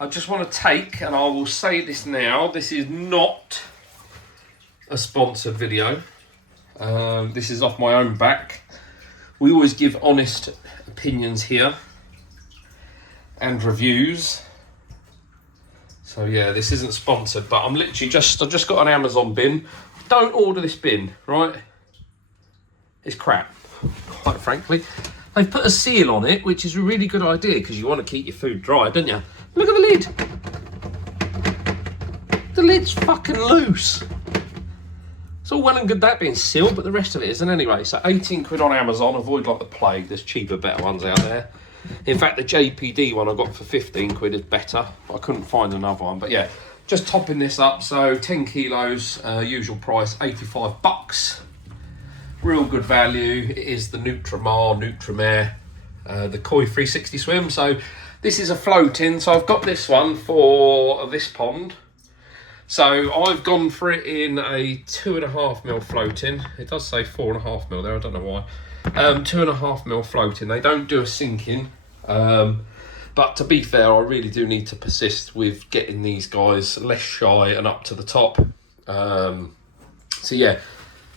I just want to take, and I will say this now, this is not a sponsored video. This is off my own back. We always give honest opinions here and reviews. So yeah, this isn't sponsored, but I'm literally I've just got an Amazon bin. Don't order this bin, right? It's crap, quite frankly. They've put a seal on it, which is a really good idea because you want to keep your food dry, don't you? Look at the lid. The lid's fucking loose. It's all well and good that being sealed, but the rest of it isn't anyway. So 18 quid on Amazon, avoid like the plague. There's cheaper, better ones out there. In fact, the JPD one I got for 15 quid is better. I couldn't find another one, but yeah. Just topping this up, so 10 kilos, usual price, 85 bucks. Real good value. It is the Nutramare, the Koi 360 swim. So this is a floating, so I've got this one for this pond. So I've gone for it in a 2.5mm floating. It does say 4.5mm there, I don't know why. 2.5mm floating. They don't do a sinking. But to be fair, I really do need to persist with getting these guys less shy and up to the top. So yeah,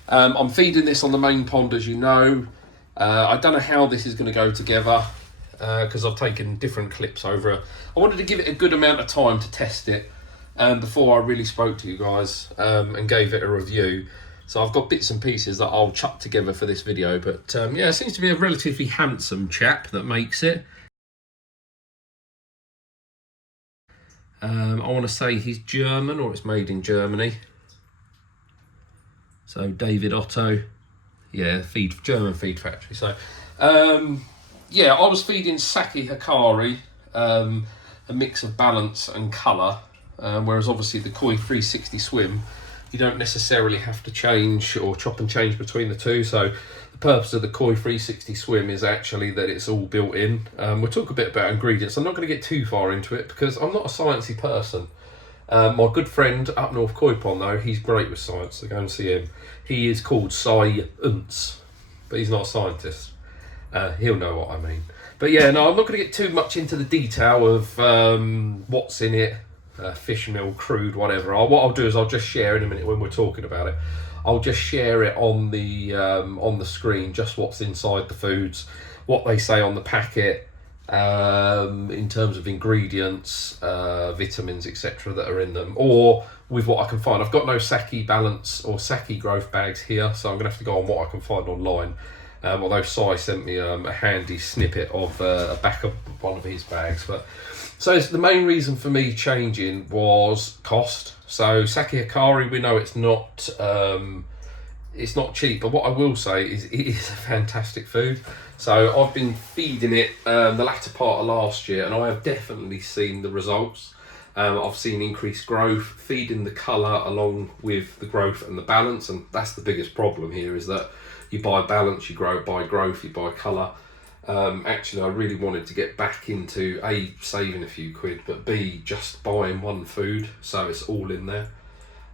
I'm feeding this on the main pond, as you know. I don't know how this is going to go together because I've taken different clips over it. I wanted to give it a good amount of time to test it before I really spoke to you guys and gave it a review. So I've got bits and pieces that I'll chuck together for this video. But yeah, it seems to be a relatively handsome chap that makes it. I want to say he's German, or it's made in Germany. So David Otto, yeah, German feed factory. So yeah, I was feeding Saki Hikari, a mix of balance and colour, whereas obviously the Koi 360 swim, you don't necessarily have to change or chop and change between the two. So the purpose of the Koi 360 swim is actually that it's all built in. We'll talk a bit about ingredients. I'm not going to get too far into it because I'm not a sciencey person. My good friend up North Koi Pond though, he's great with science, so go and see him. He is called Science, but he's not a scientist. He'll know what I mean. But yeah, no, I'm not going to get too much into the detail of what's in it, fish meal, crude, whatever. What I'll do is I'll just share in a minute when we're talking about it. I'll just share it on the screen, just what's inside the foods, what they say on the packet, in terms of ingredients, vitamins, etc. that are in them, or with what I can find. I've got no Saki balance or Saki growth bags here, so I'm going to have to go on what I can find online. Although Sai sent me a handy snippet of a back of one of his bags. But so the main reason for me changing was cost. So Saki Hikari, we know it's not cheap, but what I will say is it is a fantastic food. So I've been feeding it the latter part of last year, and I have definitely seen the results. I've seen increased growth, feeding the colour along with the growth and the balance, and that's the biggest problem here, is that you buy balance, you buy growth, you buy colour. Actually, I really wanted to get back into A, saving a few quid, but B, just buying one food, so it's all in there.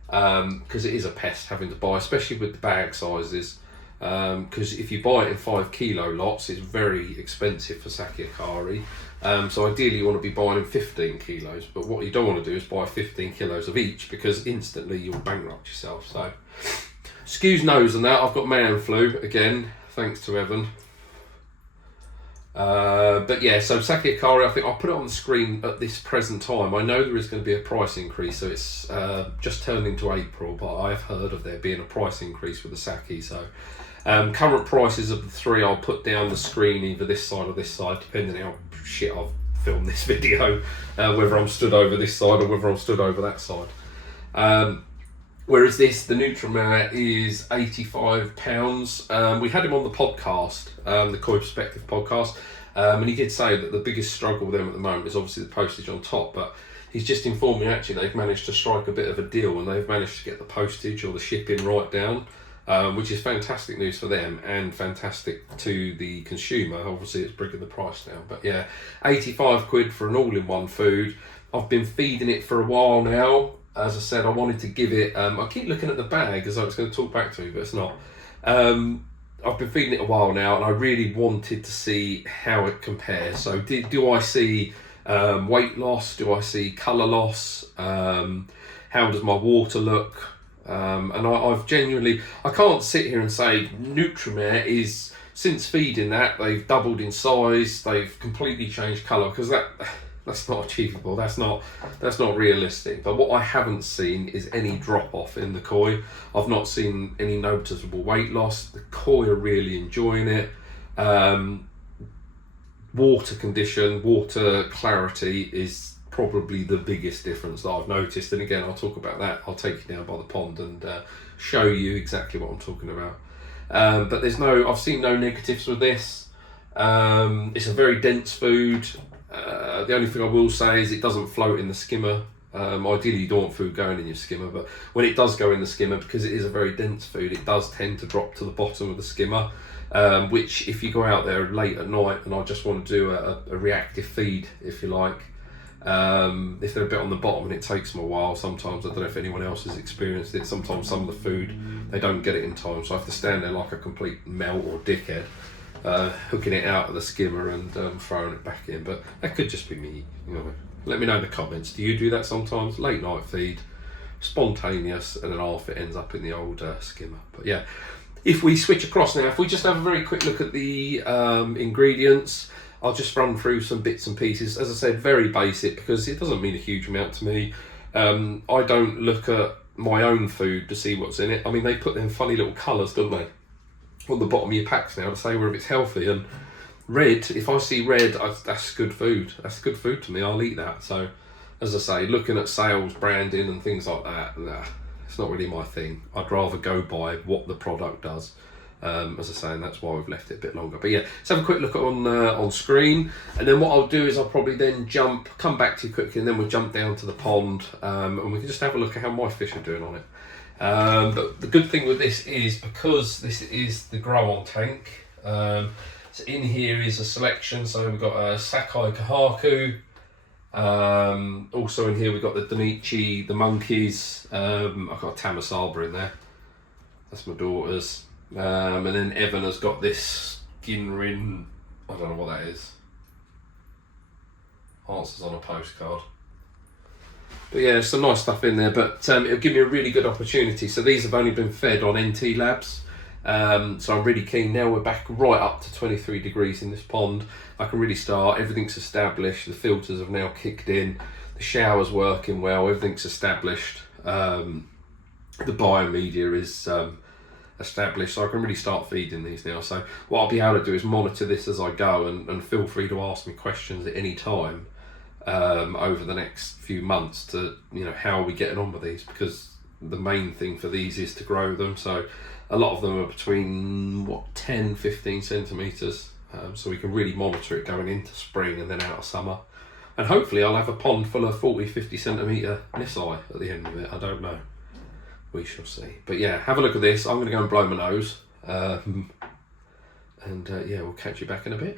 Because it is a pest having to buy, especially with the bag sizes. Because if you buy it in 5 kilo lots, it's very expensive for Saki Hikari. So ideally you want to be buying in 15 kilos, but what you don't want to do is buy 15 kilos of each, because instantly you'll bankrupt yourself. So excuse nose and that, I've got man flu again, thanks to Evan. But yeah, so Saki Hikari, I think I'll put it on the screen at this present time. I know there is going to be a price increase, so it's just turned into April, but I've heard of there being a price increase with the Saki. So current prices of the three I'll put down the screen, either this side or this side, depending how shit I've filmed this video, whether I'm stood over this side or whether I'm stood over that side. Whereas this, the Nutramare, is £85. We had him on the podcast, the Koi Perspective podcast, and he did say that the biggest struggle with them at the moment is obviously the postage on top, but he's just informed me actually they've managed to strike a bit of a deal and they've managed to get the postage or the shipping right down, which is fantastic news for them and fantastic to the consumer. Obviously it's bringing the price down, but yeah, 85 quid for an all-in-one food. I've been feeding it for a while now. As I said, I wanted to give it, I keep looking at the bag as though it's going to talk back to me, but it's not. I've been feeding it a while now and I really wanted to see how it compares. So do I see Weight loss? Do I see colour loss? How does my water look? And I've genuinely, I can't sit here and say Nutramare is, since feeding that, they've doubled in size, they've completely changed colour, because that's not achievable. That's not realistic. But what I haven't seen is any drop off in the koi. I've not seen any noticeable weight loss. The koi are really enjoying it. Water condition, water clarity is probably the biggest difference that I've noticed. And again, I'll talk about that. I'll take you down by the pond and show you exactly what I'm talking about. But I've seen no negatives with this. It's a very dense food. The only thing I will say is it doesn't float in the skimmer. Ideally you don't want food going in your skimmer, but when it does go in the skimmer, because it is a very dense food, it does tend to drop to the bottom of the skimmer, which if you go out there late at night and I just want to do a reactive feed, if you like, if they're a bit on the bottom and it takes them a while, sometimes, I don't know if anyone else has experienced it, sometimes some of the food, they don't get it in time, so I have to stand there like a complete melt or dickhead, hooking it out of the skimmer and throwing it back in. But that could just be me, you know. Let me know in the comments, do you do that sometimes? Late night feed, spontaneous, and then half it ends up in the old skimmer. But yeah, if we switch across now, if we just have a very quick look at the ingredients, I'll just run through some bits and pieces. As I said, very basic, because it doesn't mean a huge amount to me. I don't look at my own food to see what's in it. I mean, they put them funny little colours, don't they, on the bottom of your packs now to say whether it's healthy. And red, if I see red, that's good food. That's good food to me. I'll eat that. So, as I say, looking at sales, branding and things like that, nah, it's not really my thing. I'd rather go by what the product does. As I say, and that's why we've left it a bit longer. But yeah, let's have a quick look on screen, and then what I'll do is I'll probably then come back to you quickly, and then we'll jump down to the pond, and we can just have a look at how my fish are doing on it. But the good thing with this is, because this is the grow on tank, so in here is a selection. So we've got a Saki Hikari. Also in here we've got the Donichi, the monkeys. I've got a Tamasaba in there. That's my daughter's. And then Evan has got this Ginrin, I don't know what that is. Answers on a postcard. But yeah, some nice stuff in there, but it'll give me a really good opportunity. So these have only been fed on NT labs. So I'm really keen. Now we're back right up to 23 degrees in this pond. I can really start, everything's established. The filters have now kicked in. The shower's working well, everything's established. The biomedia is established, so I can really start feeding these now. So what I'll be able to do is monitor this as I go, and feel free to ask me questions at any time over the next few months to, you know, how are we getting on with these, because the main thing for these is to grow them. So a lot of them are between 10-15 centimeters, so we can really monitor it going into spring and then out of summer, and hopefully I'll have a pond full of 40-50 centimeter nisai at the end of it. I don't know, we shall see. But yeah, have a look at this. I'm going to go and blow my nose, and yeah, we'll catch you back in a bit.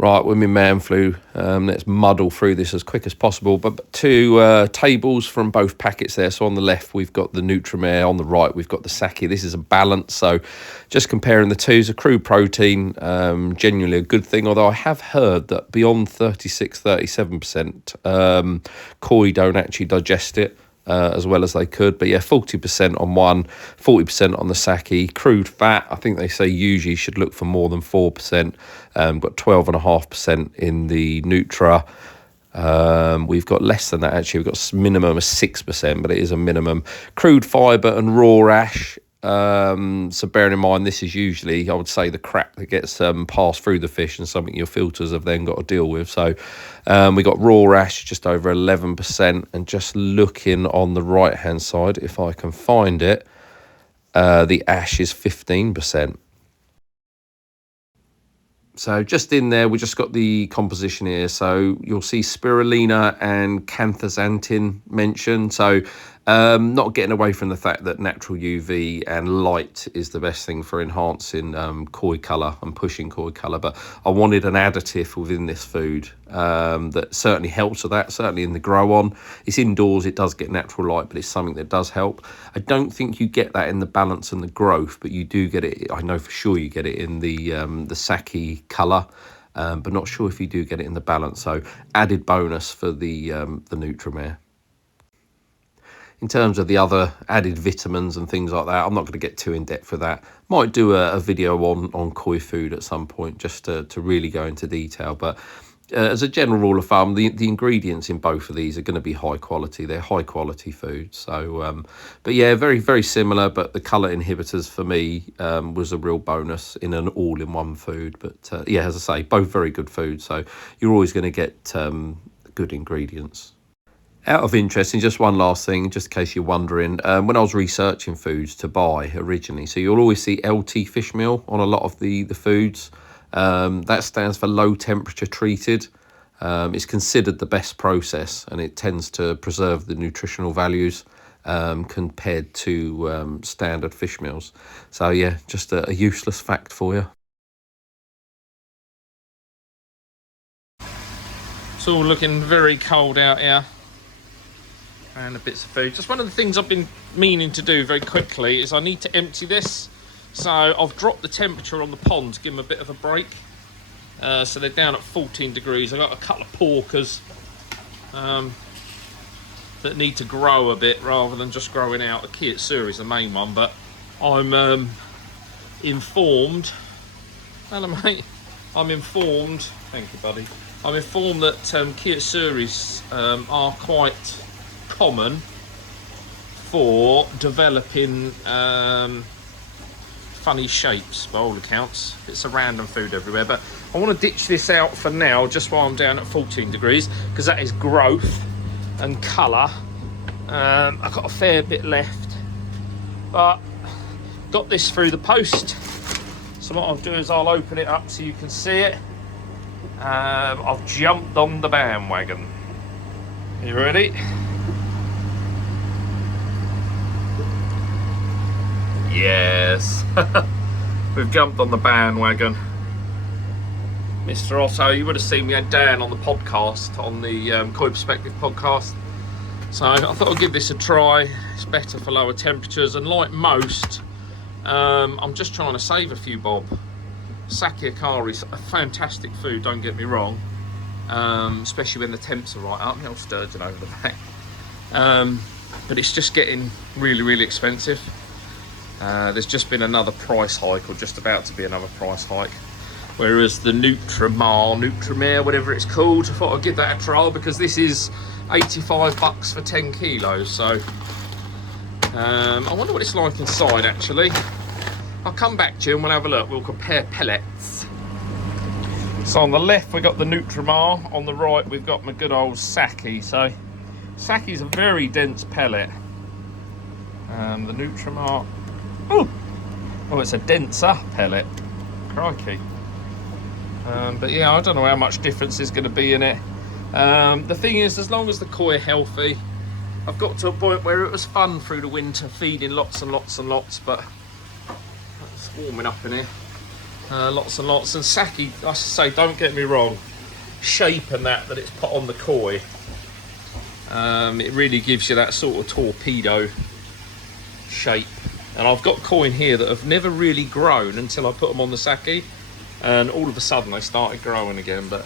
Right, we're in man flu. Let's muddle through this as quick as possible. But two tables from both packets there. So on the left, we've got the Nutramare. On the right, we've got the Saki. This is a balance. So just comparing the two. So crude protein, genuinely a good thing. Although I have heard that beyond 36-37%, koi don't actually digest it as well as they could. But yeah, 40% on one, 40% on the Saki. Crude fat, I think they say usually should look for more than 4%. Got 12.5% in the Nutra. We've got less than that actually. We've got minimum of 6%, but it is a minimum. Crude fibre and raw ash. So bearing in mind, this is usually, I would say, the crap that gets passed through the fish and something your filters have then got to deal with. So we got raw ash just over 11%, and just looking on the right hand side, if I can find it, the ash is 15%. So just in there, we just got the composition here. So you'll see spirulina and canthaxanthin mentioned. So not getting away from the fact that natural UV and light is the best thing for enhancing koi colour and pushing koi colour. But I wanted an additive within this food that certainly helps with that, certainly in the grow on. It's indoors, it does get natural light, but it's something that does help. I don't think you get that in the balance and the growth, but you do get it, I know for sure you get it in the Saki colour. but not sure if you do get it in the balance. So added bonus for the Nutramare. In terms of the other added vitamins and things like that, I'm not going to get too in depth with that. Might do a video on koi food at some point, just to really go into detail. But as a general rule of thumb, the ingredients in both of these are going to be high quality. They're high quality food. So, but yeah, very, very similar. But the colour inhibitors for me was a real bonus in an all-in-one food. But yeah, as I say, both very good food. So you're always going to get good ingredients. Out of interest, and just one last thing, just in case you're wondering, when I was researching foods to buy originally, so you'll always see LT fish meal on a lot of the foods. That stands for low temperature treated. It's considered the best process, and it tends to preserve the nutritional values compared to standard fish meals. So yeah, just a useless fact for you. It's all looking very cold out here. And the bits of food. Just one of the things I've been meaning to do very quickly is I need to empty this. So I've dropped the temperature on the pond to give them a bit of a break. So they're down at 14 degrees. I've got a couple of porkers that need to grow a bit rather than just growing out. The Kiyotsury is the main one, but I'm informed. Hello, mate. I'm informed. Thank you, buddy. I'm informed that Kiyotsuris are quite common for developing funny shapes by all accounts. It's a random food everywhere, but I want to ditch this out for now just while I'm down at 14 degrees because that is growth and colour. I've got a fair bit left, but got this through the post, so what I'll do is I'll open it up so you can see it. I've jumped on the bandwagon. You ready? Yes, we've jumped on the bandwagon. Mr. Otto, you would have seen me and Dan on the podcast, on the Koi Perspective podcast. So I thought I'd give this a try. It's better for lower temperatures, and like most, I'm just trying to save a few bob. Saki Hikari is a fantastic food, don't get me wrong, especially when the temps are right up. Little sturgeon over the back. But it's just getting really, really expensive. There's just been another price hike, or just about to be another price hike. Whereas the Nutramare, whatever it's called, I thought I'd give that a trial because this is 85 bucks for 10 kilos. So I wonder what it's like inside actually. I'll come back to you and we'll have a look. We'll compare pellets. So on the left we've got the Nutramare, on the right we've got my good old Saki. So Saki's a very dense pellet. The Nutramare, oh, it's a denser pellet. Crikey. But yeah, I don't know how much difference is going to be in it. The thing is, as long as the koi are healthy, I've got to a point where it was fun through the winter, feeding lots and lots and lots, but it's warming up in here. Lots and lots. And Saki, I should say, don't get me wrong, shape and that it's put on the koi, it really gives you that sort of torpedo shape. And I've got koi in here that have never really grown until I put them on the Saki, and all of a sudden they started growing again. But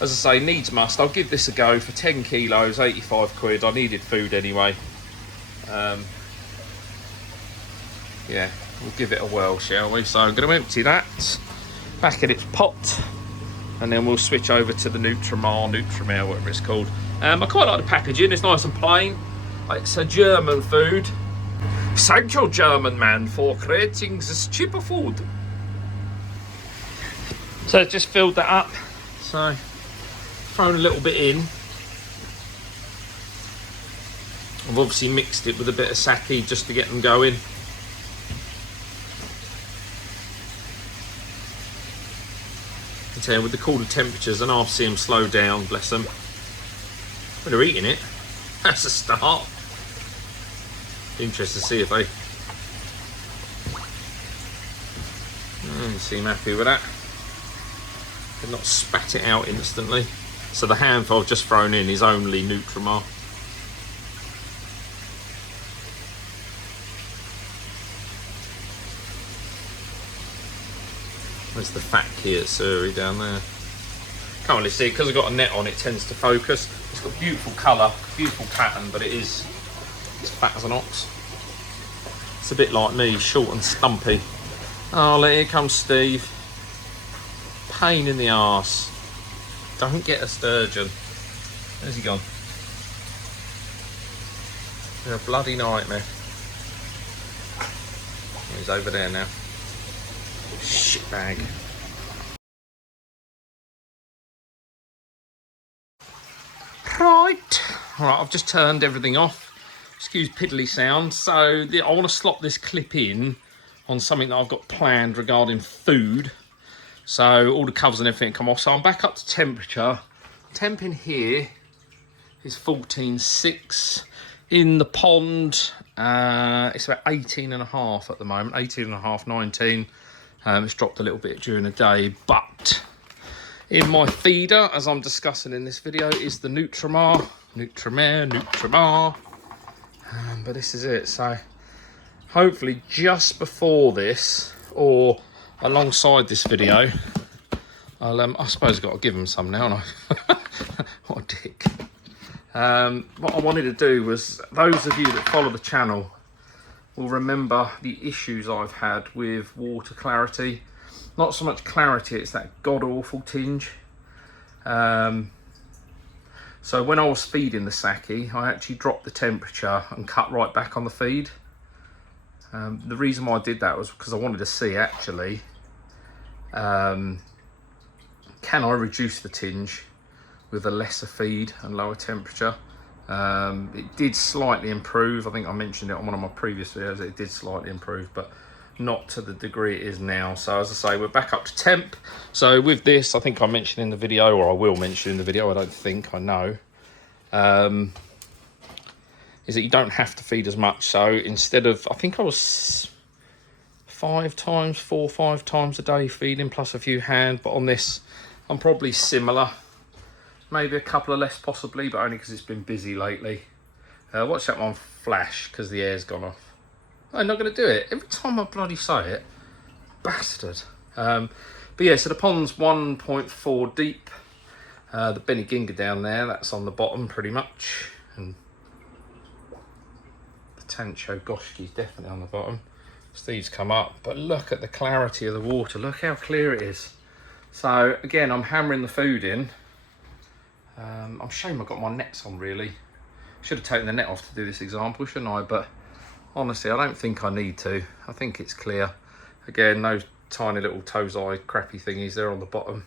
as I say, needs must. I'll give this a go for 10 kilos, 85 quid. I needed food anyway. Yeah, we'll give it a whirl, shall we? So I'm going to empty that back in its pot, and then we'll switch over to the Nutramare, whatever it's called. I quite like the packaging. It's nice and plain. It's a German food. Thank you, German man, for creating this cheaper food. So just filled that up. So thrown a little bit in. I've obviously mixed it with a bit of Saki just to get them going. And so with the colder temperatures, and I'll see them slow down, bless them. But they're eating it. That's a start. Interested to see if they seem happy with that. They've not spat it out instantly. So the handful I've just thrown in is only Nutramare. There's the fat Kiyotsury down there. Can't really see it because I've got a net on. It tends to focus. It's got beautiful colour, beautiful pattern, but it's fat as an ox. It's a bit like me, short and stumpy. Oh, here comes Steve. Pain in the arse. Don't get a sturgeon. Where's he gone? You're a bloody nightmare. He's over there now. Shit bag. Right, I've just turned everything off. Excuse piddly sound. So I want to slot this clip in on something that I've got planned regarding food. So all the covers and everything come off. So I'm back up to temperature. Temp in here is 14.6. In the pond, it's about 18.5 at the moment. 18.5, 19. It's dropped a little bit during the day, but in my feeder, as I'm discussing in this video, is the Nutramare. But this is it. So hopefully just before this, or alongside this video, I suppose I've got to give them some now, haven't I? What a dick. What I wanted to do was, those of you that follow the channel will remember the issues I've had with water clarity. Not so much clarity, it's that god-awful tinge. So when I was feeding the Saki, I actually dropped the temperature and cut right back on the feed. The reason why I did that was because I wanted to see actually, can I reduce the tinge with a lesser feed and lower temperature. It did slightly improve. I think I mentioned it on one of my previous videos. It did slightly improve, but not to the degree it is now. So as I say, we're back up to temp. So with this, I think I mentioned in the video, or I will mention in the video, I don't think, I know, is that you don't have to feed as much. So instead of, I think I was 4 or 5 times a day feeding plus a few hand, but on this I'm probably similar, maybe a couple of less possibly, but only because it's been busy lately. Watch that one flash because the air's gone off. I'm not going to do it every time I bloody say it, bastard. But yeah, so the pond's 1.4 deep. The Benny Ginger down there, that's on the bottom pretty much, and the Tancho Goshki's definitely on the bottom. Steve's come up, but look at the clarity of the water. Look how clear it is. So again, I'm hammering the food in. I'm ashamed I've got my nets on, really. Should have taken the net off to do this example, shouldn't I? But honestly, I don't think I need to. I think it's clear. Again, those tiny little toes eye crappy thingies, they're on the bottom.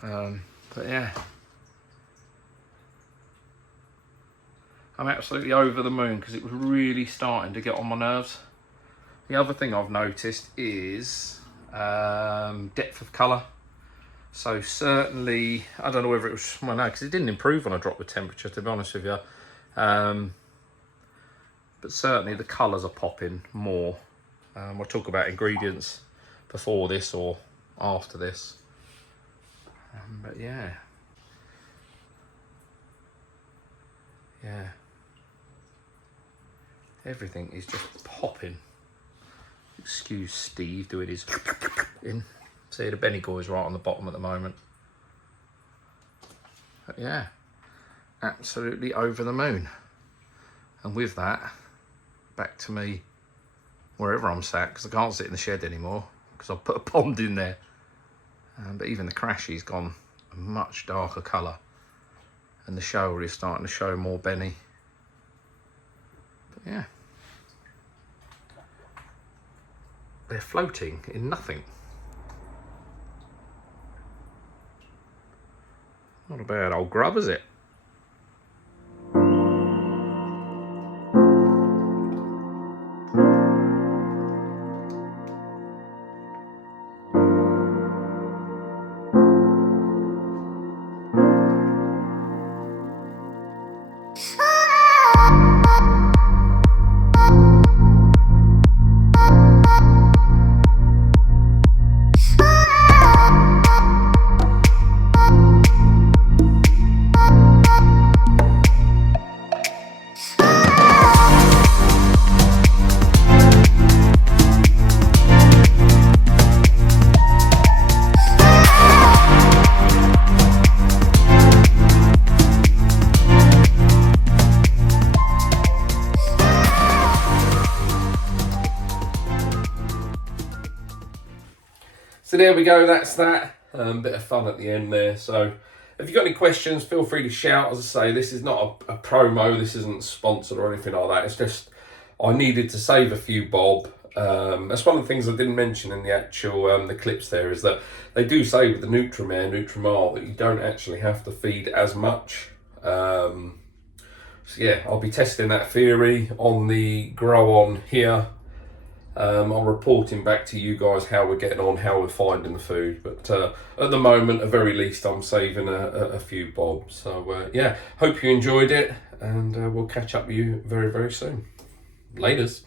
But yeah, I'm absolutely over the moon because it was really starting to get on my nerves. The other thing I've noticed is depth of colour. So certainly, I don't know whether it was, well, no, because it didn't improve when I dropped the temperature, to be honest with you. But certainly the colours are popping more. We'll talk about ingredients before this or after this. But yeah. Yeah. Everything is just popping. Excuse Steve doing his in. See, the Benny Goy is right on the bottom at the moment. But yeah, absolutely over the moon. And with that, back to me wherever I'm sat, because I can't sit in the shed anymore because I've put a pond in there. But even the Crashy's gone a much darker colour, and the shower is starting to show more Benny. But yeah, they're floating in nothing. Not a bad old grub, is it? So there we go, that's that. Bit of fun at the end there. So if you've got any questions, feel free to shout. As I say, this is not a promo, this isn't sponsored or anything like that. It's just I needed to save a few bob. That's one of the things I didn't mention in the actual the clips there, is that they do say with the Nutramare that you don't actually have to feed as much. So yeah, I'll be testing that theory on the grow on here. I'm reporting back to you guys how we're getting on, how we're finding the food. But at the moment, at very least, I'm saving a few bob. So yeah, hope you enjoyed it, and we'll catch up with you very, very soon. Laters.